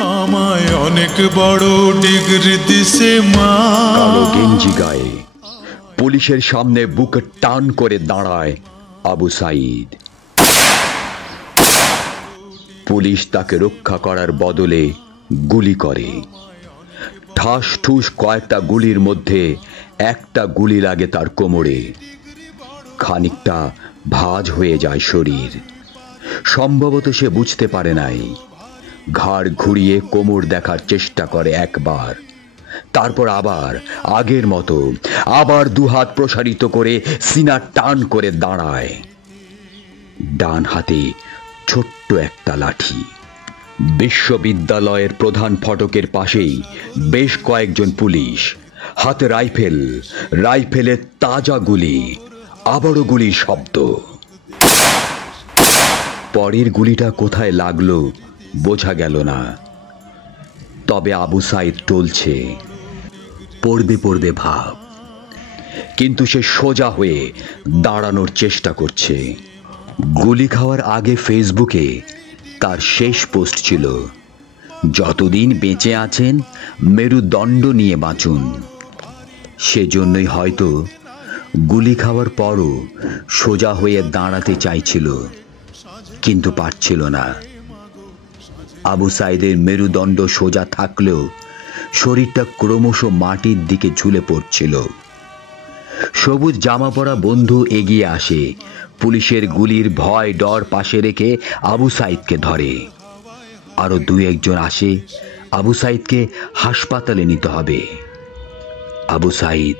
আমায় অনেক বড় ডিগ্রি দিছে মা। কালো গেঞ্জি গায়ে পুলিশের সামনে বুক টান করে দাঁড়ায় আবু সাঈদ। পুলিশ তাকে রক্ষা করার বদলে গুলি করে। ঠাস ঠুস কয়েকটা গুলির মধ্যে একটা গুলি লাগে তার কোমরে। খানিকটা ভাঁজ হয়ে যায় শরীর। সম্ভবত সে বুঝতে পারে নাই। ঘাড় ঘুরিয়ে কোমর দেখার চেষ্টা করে একবার, তারপর আবার আগের মতো আবার দুহাত প্রসারিত করে সিনা টান করে দাঁড়ায়। ডান হাতে ছোট্ট একটা লাঠি। বিশ্ববিদ্যালয়ের প্রধান ফটকের পাশেই বেশ কয়েকজন পুলিশ, হাতে রাইফেল, রাইফেলের তাজা গুলি, আবারও গুলির শব্দ। পরের গুলিটা কোথায় লাগলো বোঝা গেল না, তবে আবু সাঈদ টলছে, পড়বে পড়বে ভাব। কিন্তু সে সোজা হয়ে দাঁড়ানোর চেষ্টা করছে। গুলি খাওয়ার আগে ফেসবুকে তার শেষ পোস্ট ছিল, যতদিন বেঁচে আছেন মেরুদণ্ড নিয়ে বাঁচুন। সেজন্যই হয়তো গুলি খাওয়ার পরও সোজা হয়ে দাঁড়াতে চাইছিল, কিন্তু পারছিল না। আবু সাঈদের মেরুদণ্ড সোজা থাকলেও শরীরটা ক্রমশ মাটির দিকে ঝুলে পড়ছিল। সবুজ জামা পরা বন্ধু এগিয়ে আসে, পুলিশের গুলির ভয় ডর পাশে রেখে আবু সাঈদকে ধরে। আরো দুই একজন আসে, আবু সাঈদকে হাসপাতালে নিতে হবে। আবু সাঈদ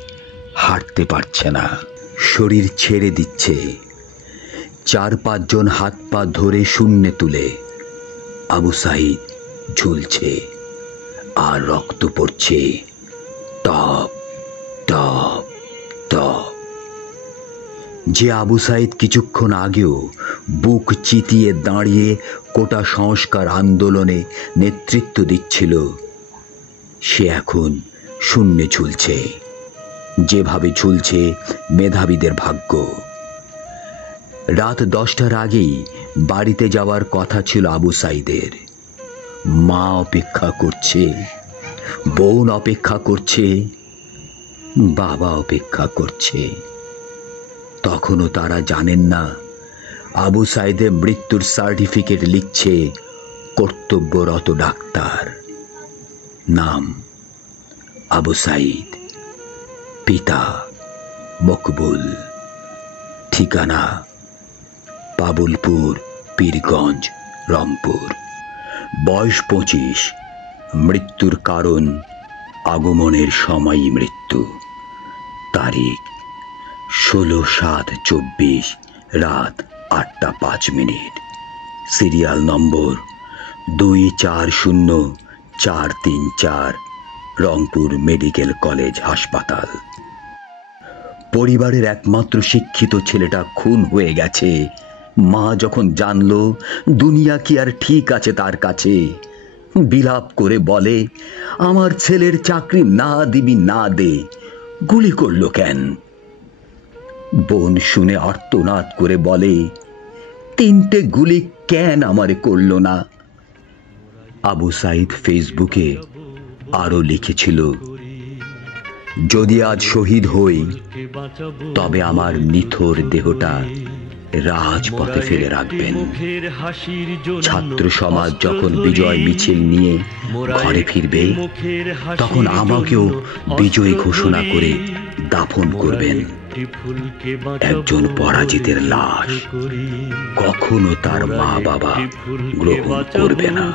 হাঁটতে পারছে না, শরীর ছেড়ে দিচ্ছে। 4-5 জন হাত পা ধরে শূন্যে তুলে আবু সাঈদ ঝুলছে, আর রক্ত পড়ছে টপ টপ টপ। যে আবু সাঈদ কিছুক্ষণ আগেও বুক চিতিয়ে দাঁড়িয়ে কোটা সংস্কার আন্দোলনে নেতৃত্ব দিচ্ছিল, সে এখন শূন্যে ঝুলছে, যেভাবে ঝুলছে মেধাবীদের ভাগ্য। রাত 10টার আগেই বাড়িতে যাওয়ার কথা ছিল আবু সাঈদের। মা অপেক্ষা করছে, বোন অপেক্ষা করছে, বাবা অপেক্ষা করছে। তখনও তারা জানেন না আবু সাঈদের মৃত্যুর সার্টিফিকেট লিখছে কর্তব্যরত ডাক্তার। নাম আবু সাঈদ, পিতা মকবুল, ঠিকানা বাবুলপুর, পীরগঞ্জ, রংপুর। বয়স 25, মৃত্যুর কারণ আগমনের সময়ই মৃত্যু। তারিখ 16/7/24, রাত 8টা 5 minute. Serial number 240434, Rangpur medical college হাসপাতাল। পরিবারের একমাত্র শিক্ষিত ছেলেটা খুন হয়ে গেছে। মা যখন জানলো দুনিয়া কি আর ঠিক আছে তার কাছে, বিলাপ করে বলে, আমার ছেলের চাকরি না দিবি না দে, গুলি করলো কেন? বোন শুনে আর্তনাদ করে বলে, 3টে গুলি কেন আমারে করলো না? আবু সাঈদ ফেসবুকে আরো লিখেছিল, যদি আজ শহীদ হই তবে আমার নিথর দেহটা রাজপথে ফেলে রাখবেন। ছাত্র সমাজ যখন বিজয় মিছিল নিয়ে ঘরে ফিরবে, তখন আমাকেও বিজয় ঘোষণা করে দাফন করবেন। একজন পরাজিতের লাশ কখনো তার মা বাবা গ্রহণ করবে না।